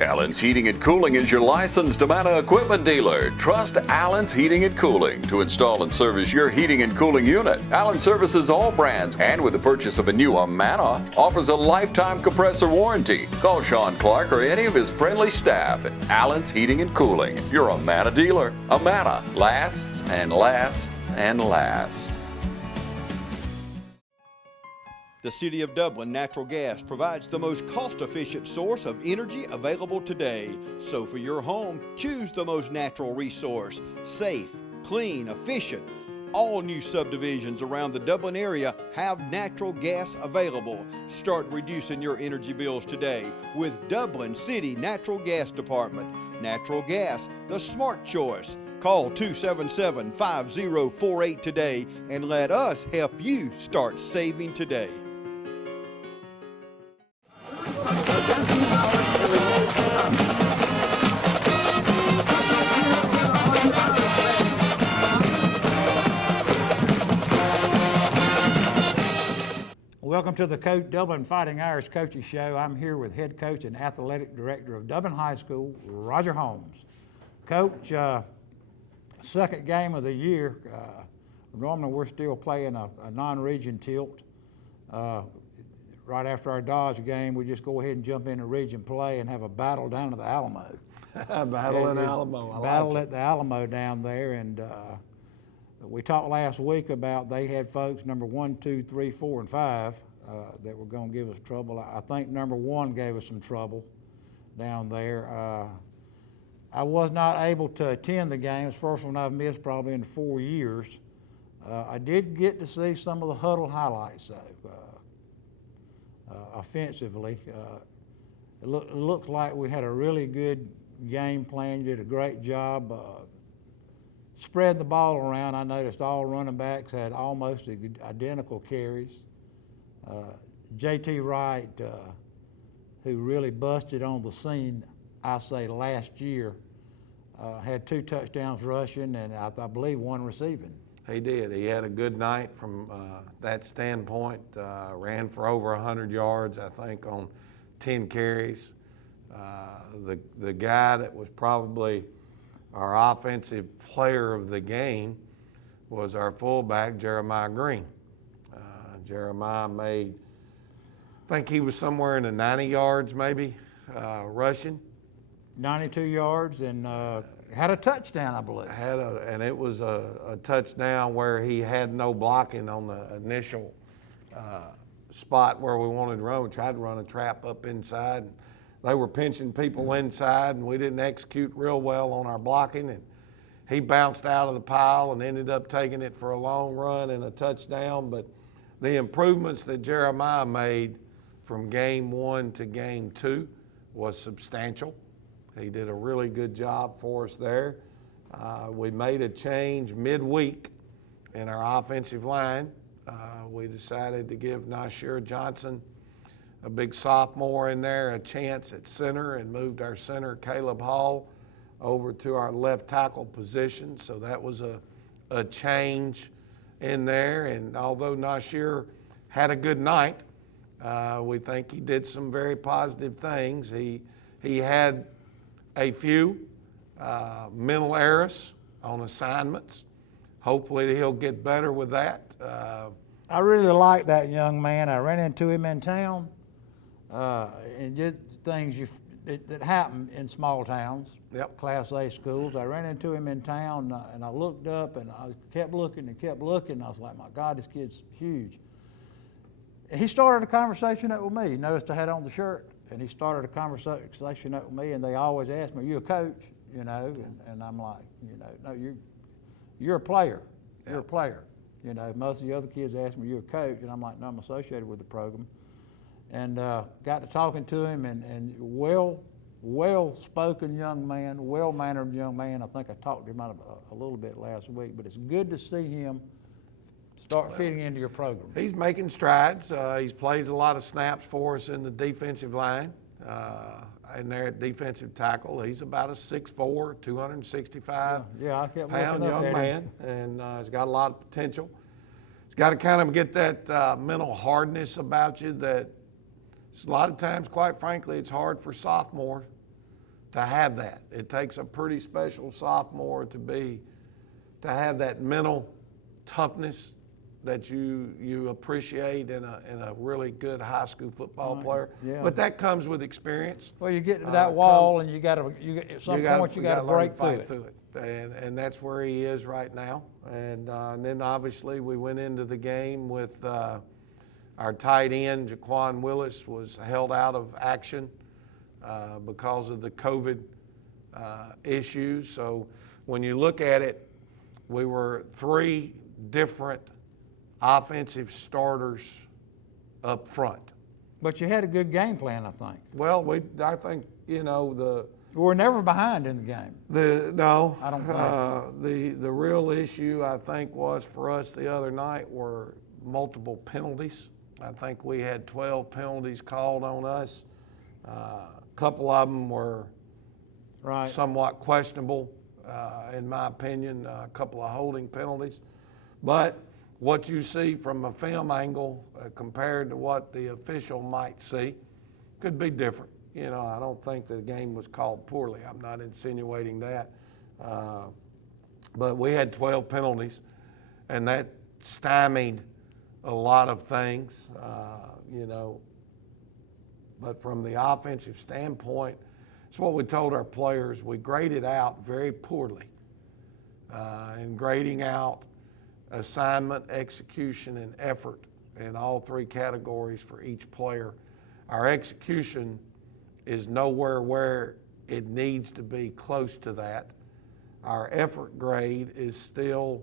Allen's Heating and Cooling is your licensed Amana equipment dealer. Trust Allen's Heating and Cooling to install and service your heating and cooling unit. Allen services all brands, and with the purchase of a new Amana, offers a lifetime compressor warranty. Call Sean Clark or any of his friendly staff at Allen's Heating and Cooling, your Amana dealer. Amana lasts and lasts and lasts. The City of Dublin Natural Gas provides the most cost-efficient source of energy available today. So for your home, choose the most natural resource. Safe, clean, efficient. All new subdivisions around the Dublin area have natural gas available. Start reducing your energy bills today with Dublin City Natural Gas Department. Natural gas, the smart choice. Call 277-5048 today and let us help you start saving today. Welcome to the Dublin Fighting Irish Coaches Show. I'm here with head coach and athletic director of Dublin High School, Roger Holmes. Coach, second game of the year. Normally we're still playing a non-region tilt. Right after our Dodge game, we just go ahead and jump into region play and have a battle down to the Alamo. Battle in Alamo. Battle at the Alamo down there, and we talked last week about they had folks number 1, 2, 3, 4, and 5 that were going to give us trouble. I think number 1 gave us some trouble down there. I was not able to attend the game. It's the first one I've missed probably in 4 years. I did get to see some of the huddle highlights though. Offensively, it looks like we had a really good game plan. You did a great job spreading the ball around. I noticed all running backs had almost identical carries. J.T. Wright, who really busted on the scene, I say last year, had 2 touchdowns rushing and I believe 1 receiving. He did. He had a good night from that standpoint. Ran for over 100 yards, I think, on 10 carries. The guy that was probably our offensive player of the game was our fullback, Jeremiah Green. Jeremiah made, I think he was somewhere in the 90 yards maybe, rushing. 92 yards and had a touchdown, I believe. And it was a touchdown where he had no blocking on the initial spot where we wanted to run. We tried to run a trap up inside. They were pinching people inside, and we didn't execute real well on our blocking. And he bounced out of the pile and ended up taking it for a long run and a touchdown. But the improvements that Jeremiah made from game 1 to game 2 was substantial. He did a really good job for us there. We made a change midweek in our offensive line. We decided to give Nasir Johnson, a big sophomore in there, a chance at center and moved our center, Caleb Hall, over to our left tackle position. So that was a change in there. And although Nasir had a good night, we think he did some very positive things. He had a few mental errors on assignments. Hopefully he'll get better with that. I really like that young man. I ran into him in town, and just things that happen in small towns, Class A schools. I ran into him in town, and I looked up, and I kept looking and kept looking. I was like, my God, this kid's huge. And he started a conversation up with me. He noticed I had on the shirt. And he started a conversation up with me, and they always ask me, "Are you a coach?" You know, and I'm like, no, you're a player. You're a player. You know, most of the other kids ask me, "You're a coach," and I'm like, "No, I'm associated with the program." And got to talking to him, and well-spoken young man, well-mannered young man. I think I talked to him a little bit last week, but it's good to see him start fitting into your program. He's making strides. He plays a lot of snaps for us in the defensive line. In there at defensive tackle, he's about a 6'4", 265 pound young man, and he's got a lot of potential. He's got to kind of get that mental hardness about you that a lot of times, quite frankly, it's hard for sophomores to have that. It takes a pretty special sophomore to have that mental toughness that you appreciate in a really good high school football player. Yeah. But that comes with experience. Well, you get to that wall, and at some point you got to break through it. And that's where he is right now. And then obviously we went into the game with our tight end, Jaquan Willis, was held out of action because of the COVID issues. So when you look at it, we were 3 different offensive starters up front. But you had a good game plan, I think. Well, I think, we were never behind in the game. I don't think. The real issue, I think, was for us the other night were multiple penalties. I think we had 12 penalties called on us. A couple of them were somewhat questionable, in my opinion, a couple of holding penalties. But what you see from a film angle compared to what the official might see could be different. I don't think the game was called poorly. I'm not insinuating that. But we had 12 penalties, and that stymied a lot of things, But from the offensive standpoint, it's what we told our players. We graded out very poorly. In grading out assignment, execution, and effort in all 3 categories for each player, our execution is nowhere where it needs to be close to that. Our effort grade is still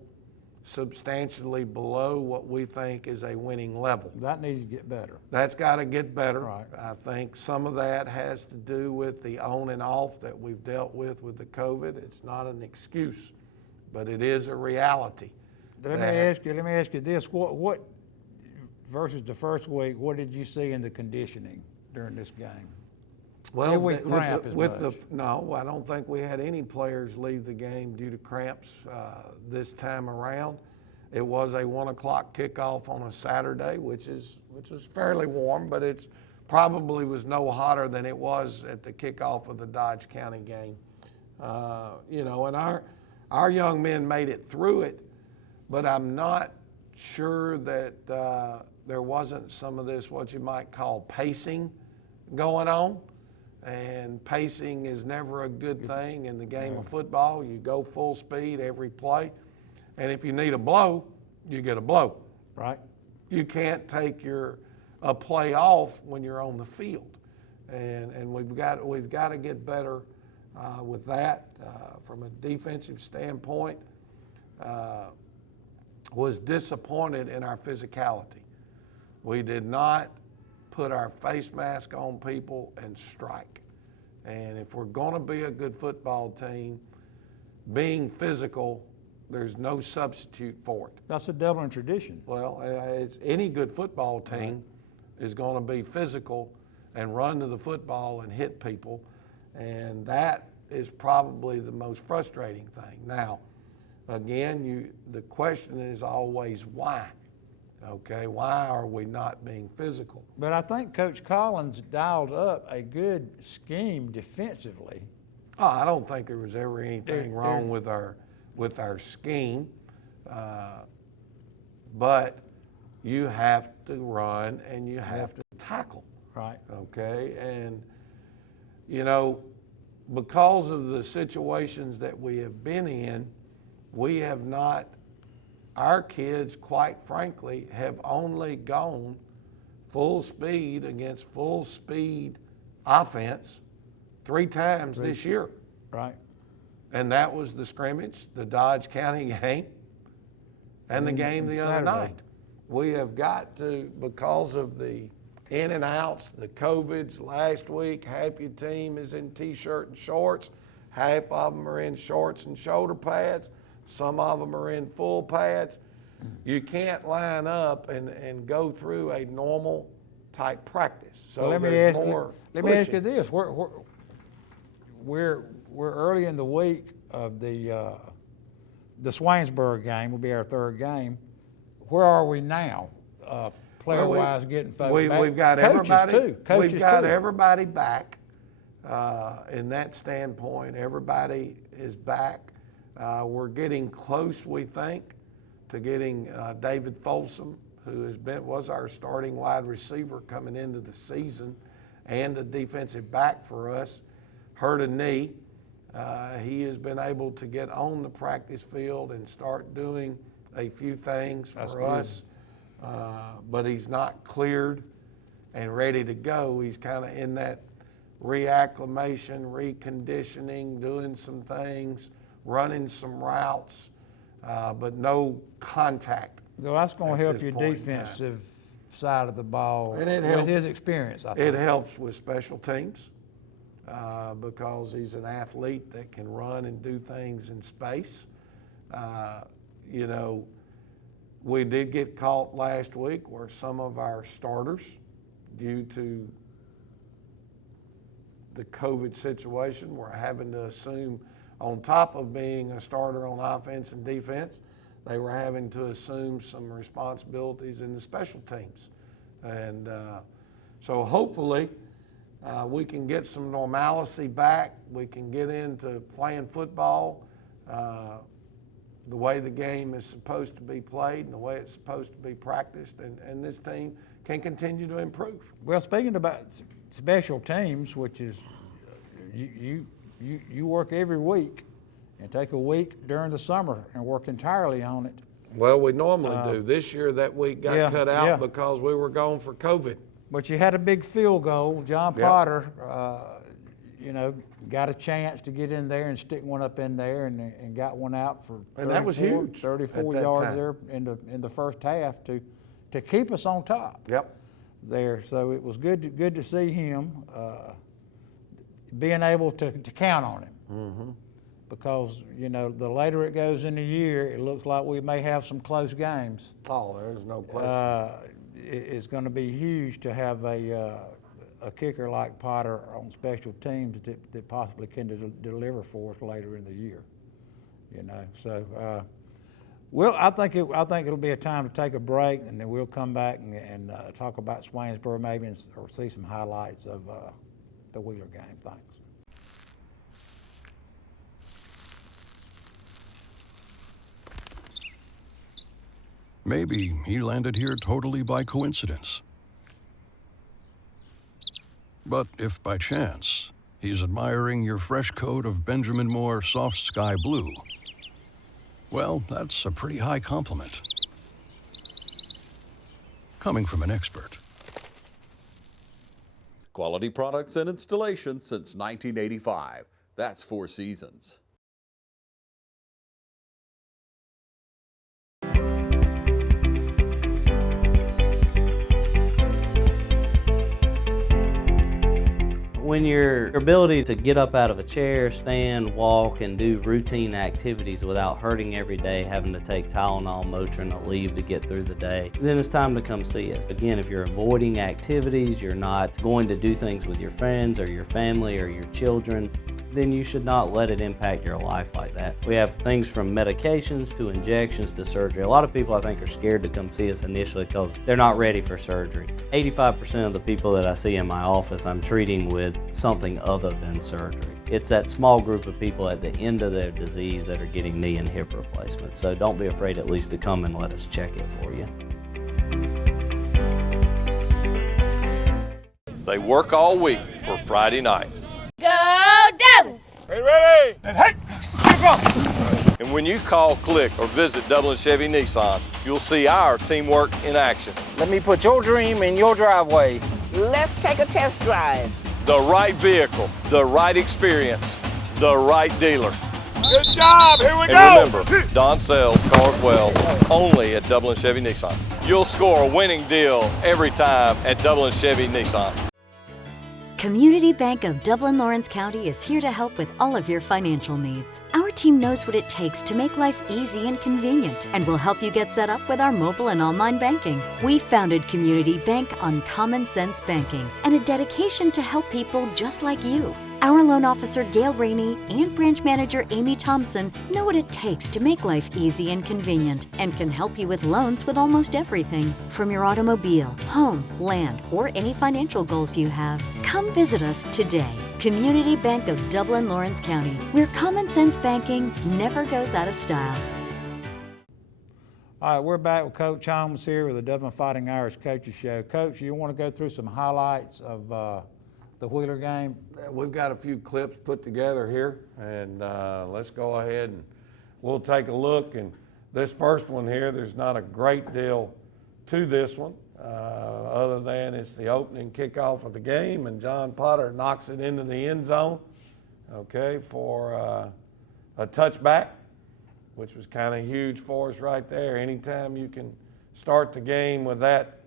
substantially below what we think is a winning level. That needs to get better. That's got to get better. Right. I think some of that has to do with the on and off that we've dealt with the COVID. It's not an excuse, but it is a reality. Let me ask you this: what versus the first week? What did you see in the conditioning during this game? Well, did we cramp as much? No, I don't think we had any players leave the game due to cramps this time around. It was a 1 o'clock kickoff on a Saturday, which was fairly warm, but it's probably was no hotter than it was at the kickoff of the Dodge County game. And our young men made it through it, but I'm not sure that there wasn't some of this what you might call pacing going on. And pacing is never a good thing in the game of football. You go full speed every play. And if you need a blow, you get a blow. Right. You can't take a play off when you're on the field. And we've got to get better with that. From a defensive standpoint, was disappointed in our physicality. We did not put our face mask on people and strike. And if we're going to be a good football team, being physical, there's no substitute for it. That's a Dublin tradition. Well, it's any good football team is going to be physical and run to the football and hit people. And that is probably the most frustrating thing. Now, again, the question is always why. Okay, why are we not being physical? But I think Coach Collins dialed up a good scheme defensively. Oh, I don't think there was ever anything wrong with our scheme, but you have to run and you have to tackle. Right. Okay, and because of the situations that we have been in, we have not. Our kids, quite frankly, have only gone full speed against full speed offense 3 times this year. Right. And that was the scrimmage, the Dodge County game, and the game the other night. We have got to, because of the in and outs, the COVIDs last week, half your team is in T-shirt and shorts, half of them are in shorts and shoulder pads. Some of them are in full pads. You can't line up and go through a normal type practice. So well, let me ask you this: we're early in the week of the Swainsboro game. Will be our 3rd game. Where are we now, player-wise, getting folks back? We've got Coaches everybody. too. Coaches we've got too. everybody back. in that standpoint. Everybody is back. We're getting close, we think, to getting David Folsom, who was our starting wide receiver coming into the season and a defensive back for us, hurt a knee. He has been able to get on the practice field and start doing a few things for us, but he's not cleared and ready to go. He's kind of in that reacclimation, reconditioning, doing some things, running some routes, but no contact. So that's going to help your defensive side of the ball and it with helps, his experience, I think. It helps with special teams because he's an athlete that can run and do things in space. You know, we did get caught last week where some of our starters, due to the COVID situation, were having to assume, on top of being a starter on offense and defense, they were having to assume some responsibilities in the special teams. And so hopefully we can get some normalcy back. We can get into playing football the way the game is supposed to be played and the way it's supposed to be practiced, and this team can continue to improve. Well, speaking about special teams, which is you work every week and take a week during the summer and work entirely on it. Well, we normally do. This year that week got cut out because we were gone for COVID. But you had a big field goal. John Potter, you know, got a chance to get in there and stick one up in there and got one out for and that was huge. 34 yards there in the first half to keep us on top. There. So it was good to see him being able to count on him. Because, you know, the later it goes in the year, it looks like we may have some close games. Oh, there's no question. It's going to be huge to have a kicker like Potter on special teams that possibly can deliver for us later in the year. You know, so well, I think it'll be a time to take a break, and then we'll come back and talk about Swainsboro maybe, or see some highlights of the Wheeler game. Thanks. Maybe he landed here totally by coincidence. But if by chance he's admiring your fresh coat of Benjamin Moore soft sky blue, well, that's a pretty high compliment. Coming from an expert. Quality products and installation since 1985. That's 4 Seasons. When your ability to get up out of a chair, stand, walk, and do routine activities without hurting every day, having to take Tylenol, Motrin, or leave to get through the day, then it's time to come see us. Again, if you're avoiding activities, you're not going to do things with your friends or your family or your children, then you should not let it impact your life like that. We have things from medications to injections to surgery. A lot of people, I think, are scared to come see us initially because they're not ready for surgery. 85% of the people that I see in my office, I'm treating with something other than surgery. It's that small group of people at the end of their disease that are getting knee and hip replacements. So don't be afraid at least to come and let us check it for you. They work all week for Friday night. Go Dublin! Ready? And hey! And when you call, click, or visit Dublin Chevy Nissan, you'll see our teamwork in action. Let me put your dream in your driveway. Let's take a test drive. The right vehicle, the right experience, the right dealer. Good job, here we go! And remember, Don sells cars well, only at Dublin Chevy Nissan. You'll score a winning deal every time at Dublin Chevy Nissan. Community Bank of Dublin Lawrence County is here to help with all of your financial needs. Our team knows what it takes to make life easy and convenient, and will help you get set up with our mobile and online banking. We founded Community Bank on common sense banking and a dedication to help people just like you. Our loan officer, Gail Rainey, and branch manager, Amy Thompson, know what it takes to make life easy and convenient and can help you with loans with almost everything. From your automobile, home, land, or any financial goals you have, come visit us today. Community Bank of Dublin, Lawrence County, where common sense banking never goes out of style. All right, we're back with Coach Holmes here with the Dublin Fighting Irish Coaches Show. Coach, you want to go through some highlights of the Wheeler game? We've got a few clips put together here, and let's go ahead and we'll take a look. And this first one here, there's not a great deal to this one, other than it's the opening kickoff of the game, and John Potter knocks it into the end zone, okay, for a touchback, which was kind of huge for us right there. Anytime you can start the game with that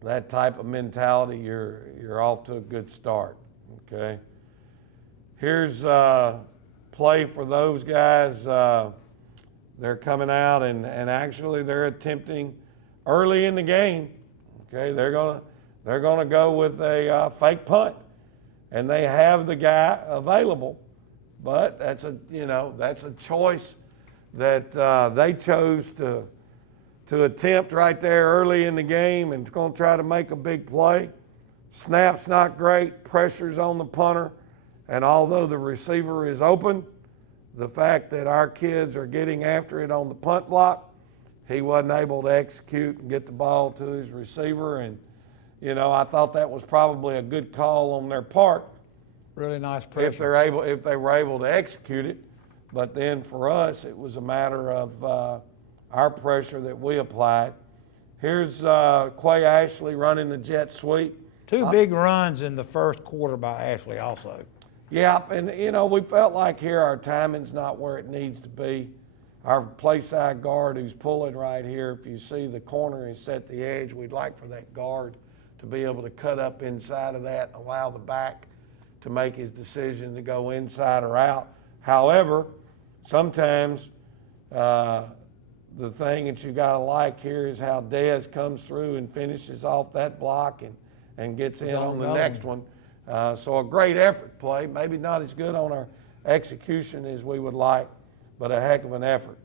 that type of mentality, you're off to a good start, okay? Here's play for those guys. They're coming out and actually they're attempting early in the game, okay? They're gonna go with a fake punt, and they have the guy available, but that's a choice that they chose to attempt right there early in the game, and going to try to make a big play. Snap's not great, pressure's on the punter, and although the receiver is open, the fact that our kids are getting after it on the punt block, he wasn't able to execute and get the ball to his receiver, and I thought that was probably a good call on their part. Really nice pressure. If they were able to execute it, but then for us, it was a matter of our pressure that we applied. Here's Quay Ashley running the jet sweep. Two big runs in the first quarter by Ashley also. Yeah, and we felt like here our timing's not where it needs to be. Our play side guard who's pulling right here, if you see the corner is set the edge, we'd like for that guard to be able to cut up inside of that, allow the back to make his decision to go inside or out. However, sometimes the thing that you got to like here is how Dez comes through and finishes off that block and gets in on the next one. So a great effort play, maybe not as good on our execution as we would like, but a heck of an effort.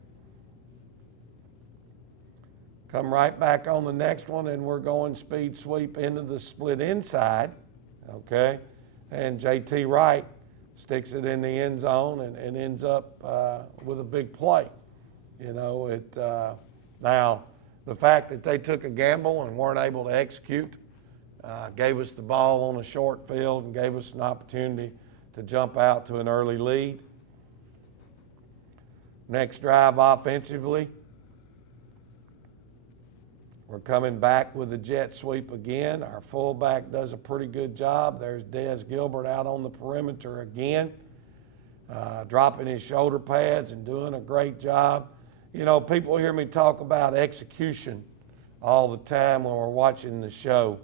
Come right back on the next one, and we're going speed sweep into the split inside, okay? And JT Wright sticks it in the end zone and ends up with a big play. Now, the fact that they took a gamble and weren't able to execute gave us the ball on a short field and gave us an opportunity to jump out to an early lead. Next drive offensively, we're coming back with the jet sweep again. Our fullback does a pretty good job. There's Des Gilbert out on the perimeter again, dropping his shoulder pads and doing a great job. People hear me talk about execution all the time when we're watching the show.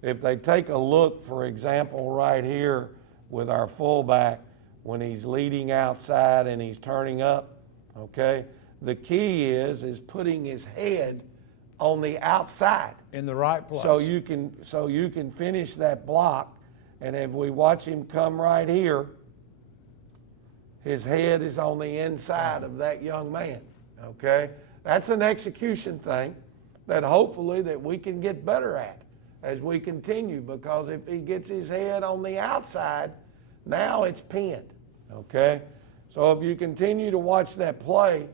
If they take a look, for example, right here with our fullback, when he's leading outside and he's turning up, okay, the key is putting his head on the outside. In the right place. So you can finish that block, and if we watch him come right here, his head is on the inside of that young man, okay? That's an execution thing that hopefully that we can get better at as we continue, because if he gets his head on the outside, now it's pinned, okay? So if you continue to watch that play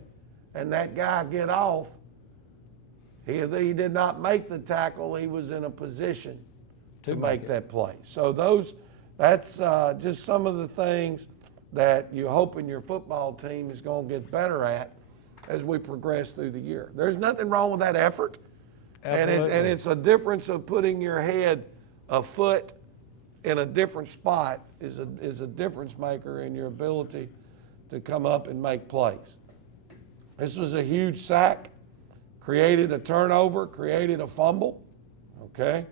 and that guy get off, he did not make the tackle, he was in a position to make that play. So that's just some of the things that you hope in your football team is going to get better at as we progress through the year. There's nothing wrong with that effort. And it's a difference of putting your head a foot in a different spot is a difference maker in your ability to come up and make plays. This was a huge sack, created a turnover, created a fumble, okay?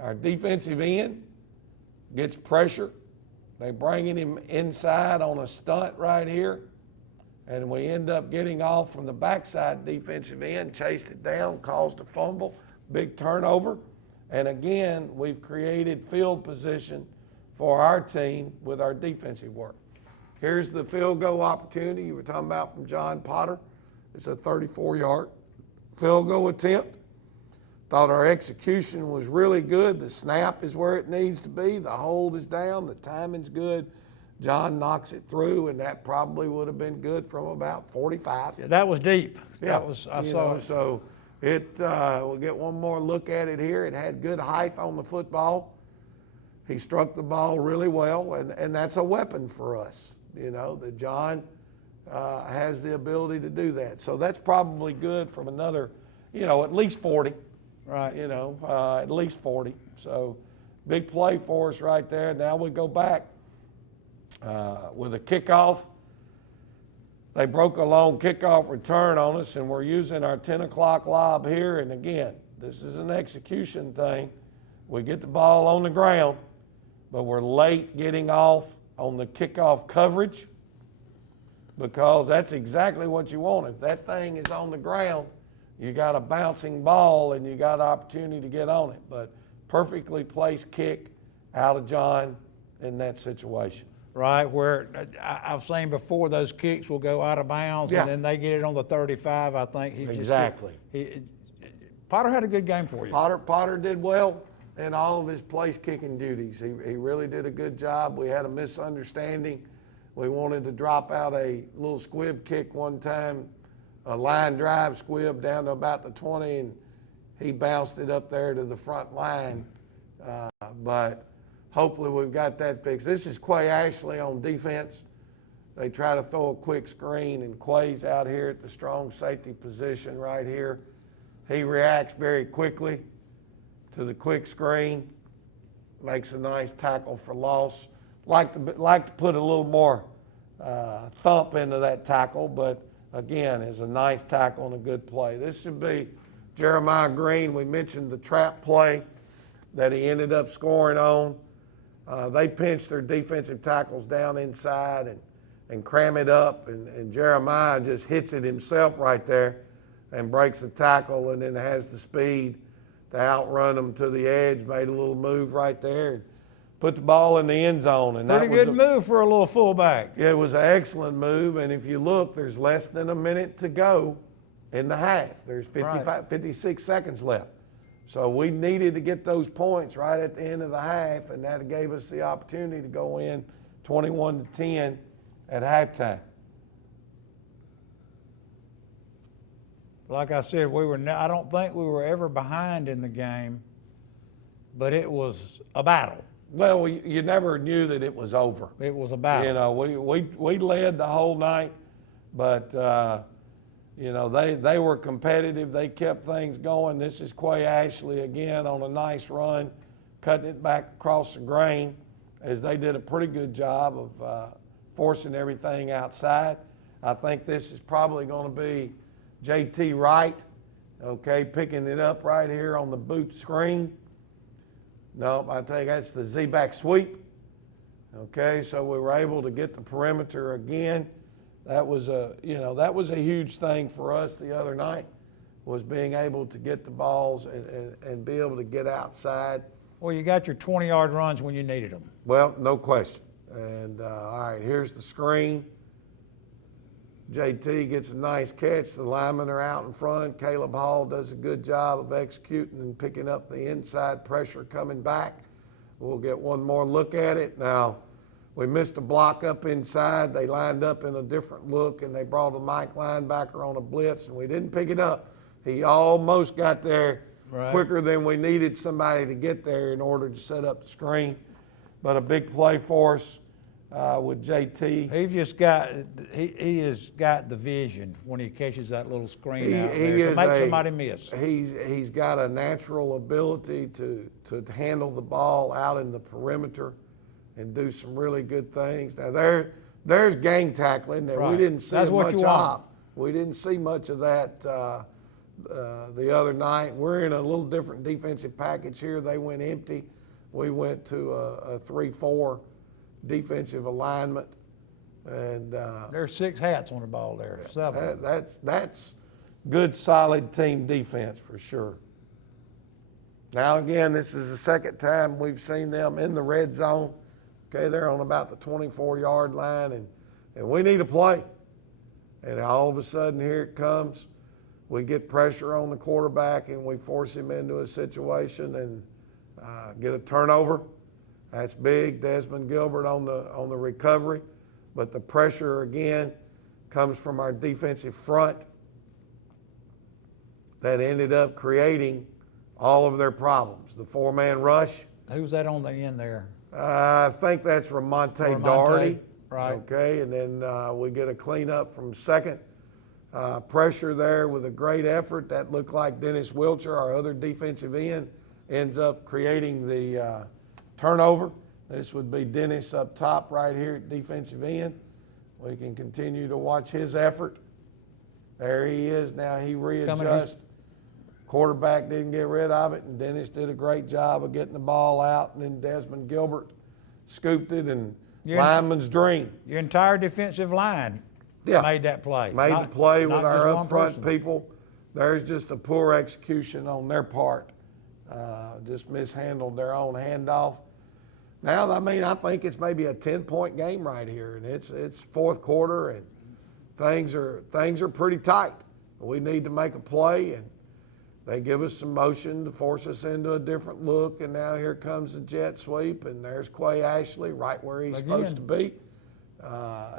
Our defensive end gets pressure. They bringing him inside on a stunt right here, and we end up getting off from the backside defensive end, chased it down, caused a fumble, big turnover, And again, we've created field position for our team with our defensive work. Here's the field goal opportunity you were talking about from John Potter. It's a 34-yard field goal attempt. Thought our execution was really good. The snap is where it needs to be. The hold is down. The timing's good. John knocks it through, and that probably would have been good from about 45. Yeah, that was deep. Yeah, That was, I saw it. So we'll get one more look at it here. It had good height on the football. He struck the ball really well, and that's a weapon for us. That John has the ability to do that. So that's probably good from another, at least 40. Right. At least 40. So big play for us right there. Now we go back with a kickoff. They broke a long kickoff return on us, and we're using our 10 o'clock lob here. And again, this is an execution thing. We get the ball on the ground, but we're late getting off on the kickoff coverage, because that's exactly what you want. If that thing is on the ground, you got a bouncing ball and you got an opportunity to get on it. But perfectly placed kick out of John in that situation. Right, where I've seen before, those kicks will go out of bounds, Yeah. and then they get it on the 35. I think he Exactly. Potter had a good game for you. Potter did well in all of his place kicking duties. He really did a good job. We had a misunderstanding. We wanted to drop out a little squib kick one time, a line drive squib down to about the 20, and he bounced it up there to the front line. But hopefully we've got that fixed. This is Quay Ashley on defense. They try to throw a quick screen, and Quay's out here at the strong safety position right here. He reacts very quickly to the quick screen, makes a nice tackle for loss. Like to put a little more thump into that tackle, but again, is a nice tackle and a good play. This should be Jeremiah Green. We mentioned the trap play that he ended up scoring on. They pinch their defensive tackles down inside and cram it up, and Jeremiah just hits it himself right there and breaks the tackle, and then has the speed to outrun them to the edge, made a little move right there, and put the ball in the end zone. And Pretty good move for a little fullback. Yeah, it was an excellent move, and if you look, there's less than a minute to go in the half. There's 56 seconds left. So we needed to get those points right at the end of the half, and that gave us the opportunity to go in 21-10 at halftime. Like I said, I don't think we were ever behind in the game, but it was a battle. Well, you never knew that it was over. It was a battle. We led the whole night, but they were competitive. They kept things going. This is Quay Ashley again on a nice run, cutting it back across the grain, as they did a pretty good job of forcing everything outside. I think this is probably going to be JT Wright, picking it up right here on the boot screen. No, I tell you, that's the Z-back sweep. So we were able to get the perimeter again. That was a huge thing for us the other night, was being able to get the balls and be able to get outside. Well, you got your 20-yard runs when you needed them. Well, no question. And all right, here's the screen. JT gets a nice catch. The linemen are out in front. Caleb Hall does a good job of executing and picking up the inside pressure coming back. We'll get one more look at it. Now, we missed a block up inside. They lined up in a different look, and they brought a Mike linebacker on a blitz, and we didn't pick it up. He almost got there quicker than we needed somebody to get there in order to set up the screen. But a big play for us with JT. He has got the vision when he catches that little screen out there to make somebody miss. He's got a natural ability to handle the ball out in the perimeter and do some really good things. Now there's gang tackling that we didn't see much of. We didn't see much of that the other night. We're in a little different defensive package here. They went empty. We went to a 3-4 defensive alignment, and there's 6 hats on the ball there. 7. That's good, solid team defense for sure. Now again, this is the second time we've seen them in the red zone. Okay, they're on about the 24-yard line, and we need a play. And all of a sudden, here it comes. We get pressure on the quarterback, and we force him into a situation and get a turnover. That's big. Desmond Gilbert on the recovery. But the pressure, again, comes from our defensive front that ended up creating all of their problems. The four-man rush. Who's that on the end there? I think that's Ramonte Doherty. Right. Okay, and then we get a cleanup from second. Pressure there with a great effort. That looked like Dennis Wilcher, our other defensive end, ends up creating the turnover. This would be Dennis up top right here at defensive end. We can continue to watch his effort. There he is. Now he readjusts. Quarterback didn't get rid of it, and Dennis did a great job of getting the ball out, and then Desmond Gilbert scooped it, and lineman's dream. Your entire defensive line made that play. Made the play with our up front people. There's just a poor execution on their part. Just mishandled their own handoff. Now, I mean, I think it's maybe a 10-point game right here, and it's fourth quarter, and things are pretty tight. We need to make a play, and they give us some motion to force us into a different look, and now here comes the jet sweep, and there's Quay Ashley right where he's supposed to be,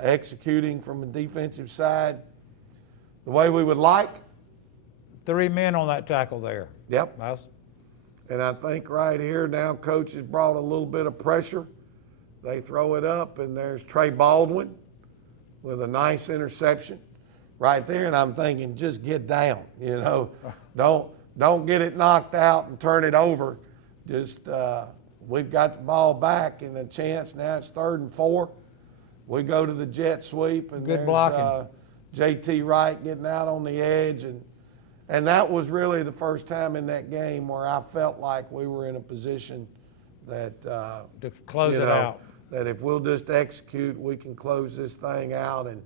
executing from a defensive side the way we would like. 3 men on that tackle there. Yep. And I think right here now Coach has brought a little bit of pressure. They throw it up, and there's Trey Baldwin with a nice interception right there, and I'm thinking, just get down, you know. Don't get it knocked out and turn it over. Just we've got the ball back and a chance. Now it's 3rd and 4. We go to the jet sweep, and good there's blocking. JT Wright getting out on the edge, and that was really the first time in that game where I felt like we were in a position that to close it out. That if we'll just execute, we can close this thing out. And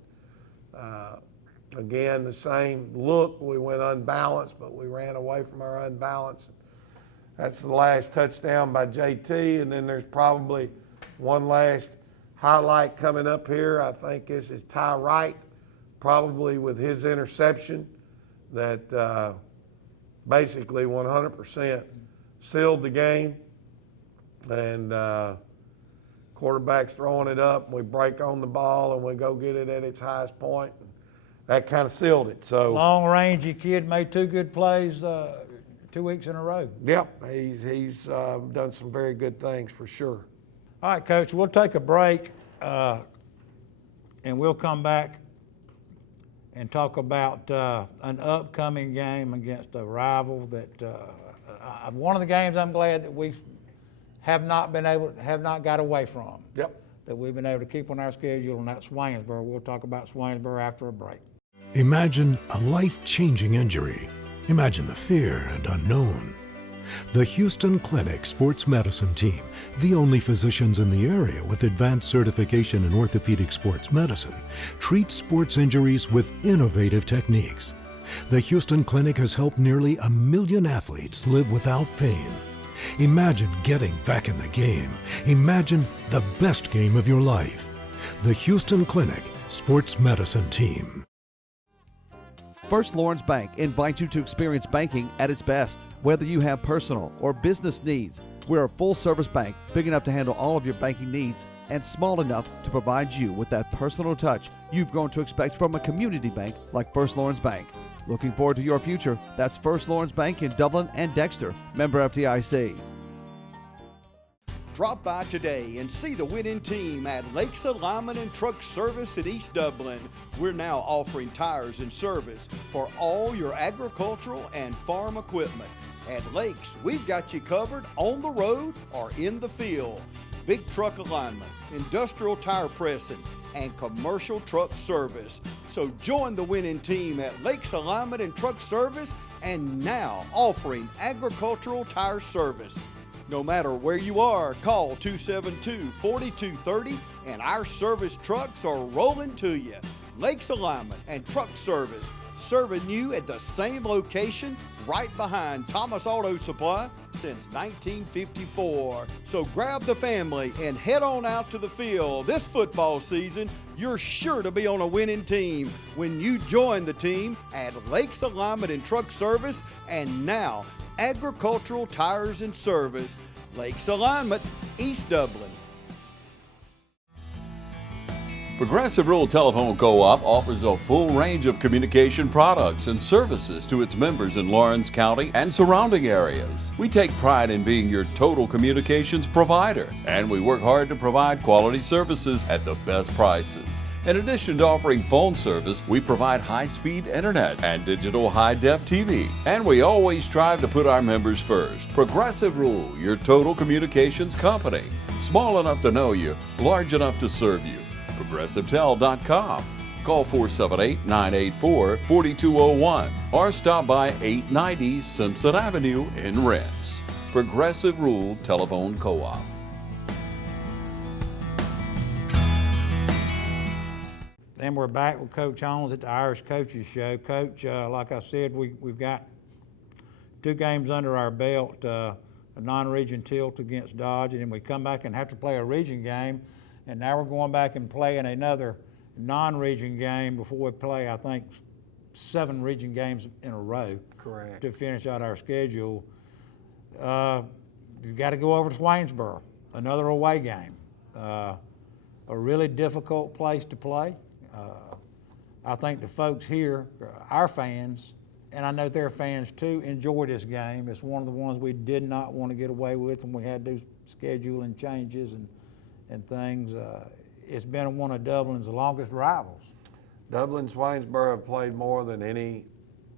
again, the same look. We went unbalanced, but we ran away from our unbalance. That's the last touchdown by JT, and then there's probably one last highlight coming up here. I think this is Ty Wright, probably with his interception that basically 100% sealed the game. And quarterback's throwing it up, and we break on the ball, and we go get it at its highest point. That kind of sealed it. So long-rangey kid made 2 good plays 2 weeks in a row. Yep, he's done some very good things for sure. All right, Coach, we'll take a break, and we'll come back and talk about an upcoming game against a rival that one of the games I'm glad that we have not got away from. Yep. That we've been able to keep on our schedule, and that's Swainsboro. We'll talk about Swainsboro after a break. Imagine a life-changing injury. Imagine the fear and unknown. The Houston Clinic Sports Medicine Team, the only physicians in the area with advanced certification in orthopedic sports medicine, treats sports injuries with innovative techniques. The Houston Clinic has helped nearly 1 million athletes live without pain. Imagine getting back in the game. Imagine the best game of your life. The Houston Clinic Sports Medicine Team. First Lawrence Bank invites you to experience banking at its best. Whether you have personal or business needs, we're a full-service bank big enough to handle all of your banking needs and small enough to provide you with that personal touch you've grown to expect from a community bank like First Lawrence Bank. Looking forward to your future. That's First Lawrence Bank in Dublin and Dexter. Member FDIC. Drop by today and see the winning team at Lakes Alignment and Truck Service in East Dublin. We're now offering tires and service for all your agricultural and farm equipment. At Lakes, we've got you covered on the road or in the field. Big truck alignment, industrial tire pressing, and commercial truck service. So join the winning team at Lakes Alignment and Truck Service, and now offering agricultural tire service. No matter where you are, call 272-4230 and our service trucks are rolling to you. Lakes Alignment and Truck Service, serving you at the same location right behind Thomas Auto Supply since 1954. So grab the family and head on out to the field. This football season, you're sure to be on a winning team when you join the team at Lakes Alignment and Truck Service and now Agricultural Tires and Service. Lakes Alignment, East Dublin. Progressive Rural Telephone Co-op offers a full range of communication products and services to its members in Lawrence County and surrounding areas. We take pride in being your total communications provider, and we work hard to provide quality services at the best prices. In addition to offering phone service, we provide high-speed internet and digital high-def TV. And we always strive to put our members first. Progressive Rural, your total communications company. Small enough to know you, large enough to serve you. ProgressiveTel.com. Call 478-984-4201 or stop by 890 Simpson Avenue in Renss. Progressive Rural Telephone Co-op. Then we're back with Coach Holmes at the Irish Coaches Show. Coach, like I said, we've got 2 games under our belt, a non-region tilt against Dodge, and then we come back and have to play a region game. And now we're going back and playing another non-region game before we play, I think, 7 region games in a row. Correct. To finish out our schedule. You've got to go over to Swainsboro, another away game. A really difficult place to play. I think the folks here, our fans, and I know their fans too, enjoy this game. It's one of the ones we did not want to get away with when we had to do scheduling changes and things. It's been one of Dublin's longest rivals. Dublin and Swainsboro have played more than any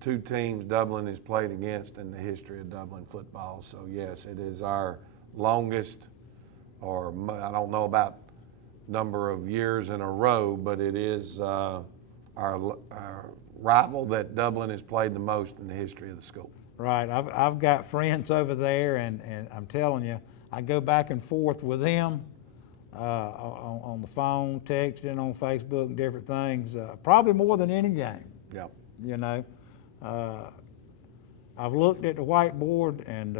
2 teams Dublin has played against in the history of Dublin football. So yes, it is our longest, or I don't know about number of years in a row, but it is our rival that Dublin has played the most in the history of the school. Right. I've got friends over there, and I'm telling you, I go back and forth with them on the phone, texting, on Facebook, and different things, probably more than any game. Yep. You know, I've looked at the whiteboard, and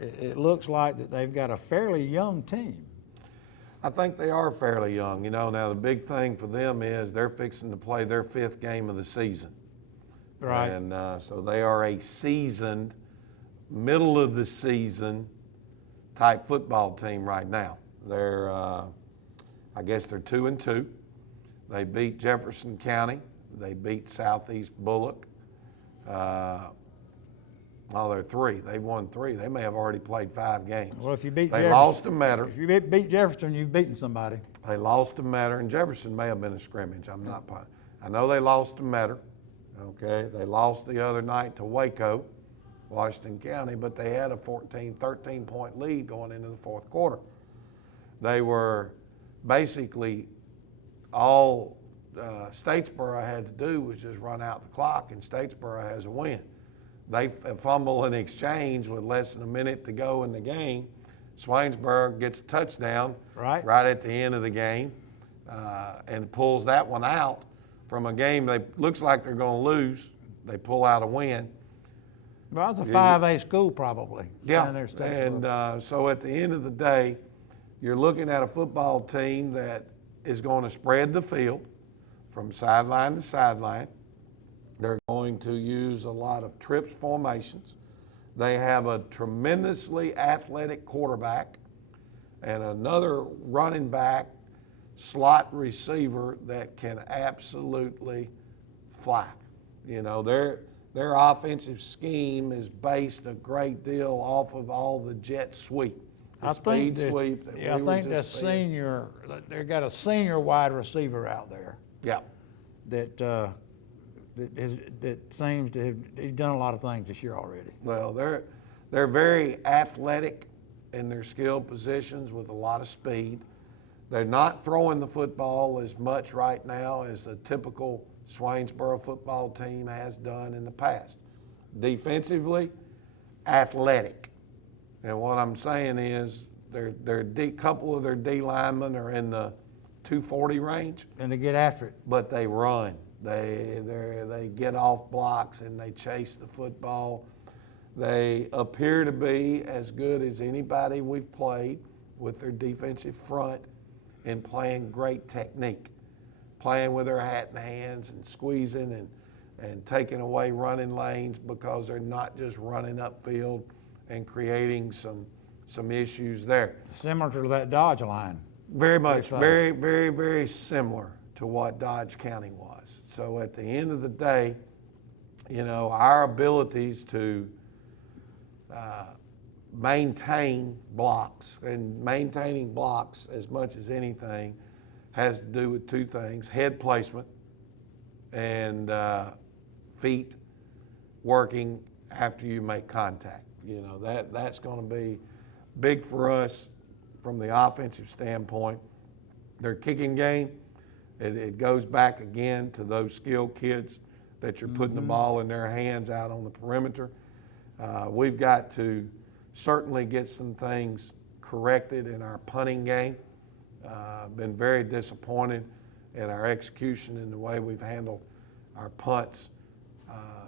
it looks like that they've got a fairly young team. I think they are fairly young. You know, now the big thing for them is they're fixing to play their 5th game of the season. Right. And so they are a seasoned, middle of the season type football team right now. They're, I guess they're 2-2. They beat Jefferson County. They beat Southeast Bullock. Well, they're 3. They've won 3. They may have already played 5 games. Well, if you beat they Jefferson, lost to Metter. If you beat Jefferson, you've beaten somebody. They lost to Metter, and Jefferson may have been a scrimmage. I'm not. I know they lost to Metter. Okay, they lost the other night to Waco, Washington County, but they had a 13-point lead going into the 4th quarter. They were basically all Statesboro had to do was just run out the clock, and Statesboro has a win. They fumble an exchange with less than a minute to go in the game. Swainsboro gets a touchdown right at the end of the game and pulls that one out from a game that looks like they're going to lose. They pull out a win. Well, it's a 5A school probably. Yeah, and so at the end of the day, you're looking at a football team that is going to spread the field from sideline to sideline. They're going to use a lot of trips formations. They have a tremendously athletic quarterback and another running back slot receiver that can absolutely fly. You know, their offensive scheme is based a great deal off of all the jet sweep. I think the senior, they've got a senior wide receiver out there. Yeah. That seems to have, he's done a lot of things this year already. Well, they're very athletic in their skilled positions with a lot of speed. They're not throwing the football as much right now as a typical Swainsboro football team has done in the past. Defensively, athletic. And what I'm saying is couple of their D linemen are in the 240 range. And they get after it. But they run. They get off blocks and they chase the football. They appear to be as good as anybody we've played with their defensive front and playing great technique, playing with their hat in hands and squeezing and taking away running lanes because they're not just running upfield and creating some issues there. Similar to that Dodge line. Very much, very similar to what Dodge County was. So at the end of the day, you know, our abilities to maintain blocks, and maintaining blocks as much as anything has to do with two things: head placement and feet working after you make contact. You know, that's going to be big for us from the offensive standpoint. Their kicking game, it goes back again to those skilled kids that you're putting the ball in their hands out on the perimeter. We've got to certainly get some things corrected in our punting game. Been very disappointed in our execution and the way we've handled our punts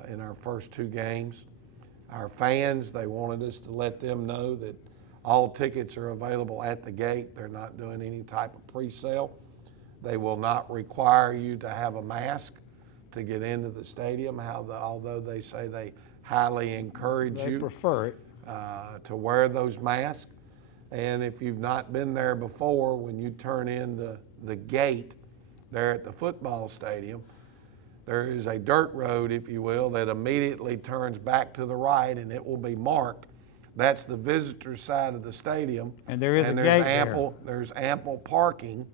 in our first two games. Our fans, they wanted us to let them know that all tickets are available at the gate. They're not doing any type of pre-sale. They will not require you to have a mask to get into the stadium, although they say they highly encourage you. They prefer it. To wear those masks. And if you've not been there before, when you turn in the gate there at the football stadium, there is a dirt road, if you will, that immediately turns back to the right, and it will be marked. That's the visitor side of the stadium. And there is a gate there. There's ample parking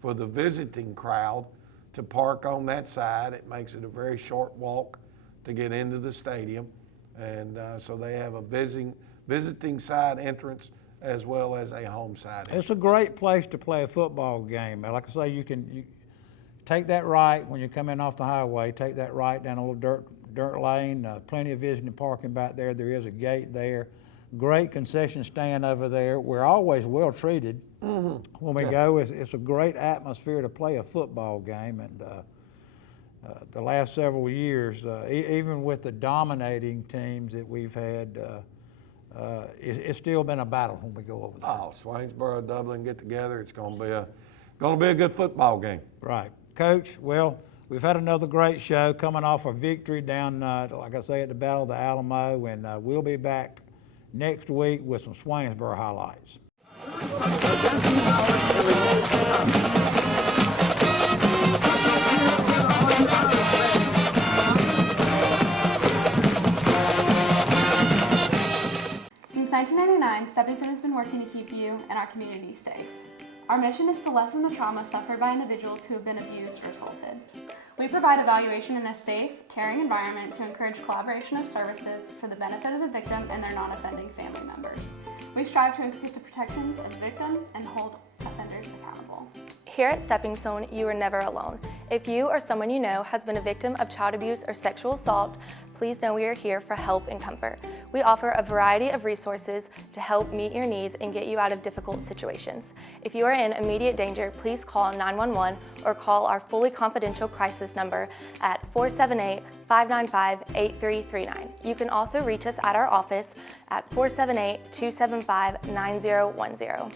for the visiting crowd to park on that side. It makes it a very short walk to get into the stadium. And so they have a visiting side entrance as well as a home side entrance. It's a great place to play a football game. Like I say, you take that right when you come in off the highway, take that right down a little dirt lane, plenty of visiting parking back there. There is a gate there. Great concession stand over there. We're always well treated when we go. It's a great atmosphere to play a football game. And the last several years, even with the dominating teams that we've had, it's still been a battle when we go over there. Oh, Swainsboro, Dublin get together. It's going to be a good football game. Right, Coach. Well, we've had another great show coming off a victory down, like I say, at the Battle of the Alamo, and we'll be back next week with some Swainsboro highlights. Since 1999, Stepping Stone has been working to keep you and our community safe. Our mission is to lessen the trauma suffered by individuals who have been abused or assaulted. We provide evaluation in a safe, caring environment to encourage collaboration of services for the benefit of the victim and their non-offending family members. We strive to increase the protections of victims and hold offenders accountable. Here at Stepping Stone, you are never alone. If you or someone you know has been a victim of child abuse or sexual assault, please know we are here for help and comfort. We offer a variety of resources to help meet your needs and get you out of difficult situations. If you are in immediate danger, please call 911 or call our fully confidential crisis number at 478-595-8339. You can also reach us at our office at 478-275-9010.